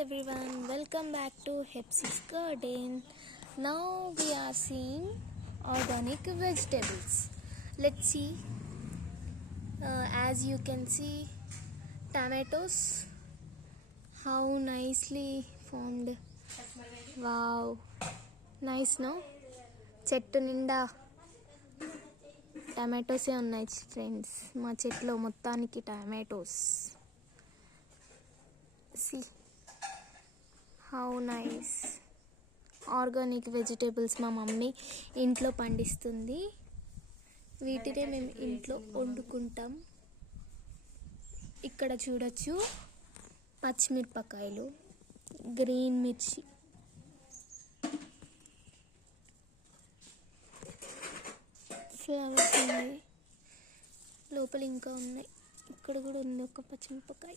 everyone, welcome back to Hepsi's Garden. Now we are seeing organic vegetables. Let's see. As you can see, tomatoes, how nicely formed. Wow, nice, no? చెట్టు నిండా టమాటోసే ఉన్నాయి ఫ్రెండ్స్. మా చెట్లో మొత్తానికి tomatoes. See how nice. Organic vegetables మా మమ్మీ ఇంట్లో పండిస్తుంది. వీటినే మేము ఇంట్లో వండుకుంటాం. ఇక్కడ చూడొచ్చు పచ్చిమిరపకాయలు, గ్రీన్ మిర్చి, ఫ్లవర్స్ ఉన్నాయి. లోపల ఇంకా ఉన్నాయి. ఇక్కడ కూడా ఉంది ఒక పచ్చిమిరపకాయ.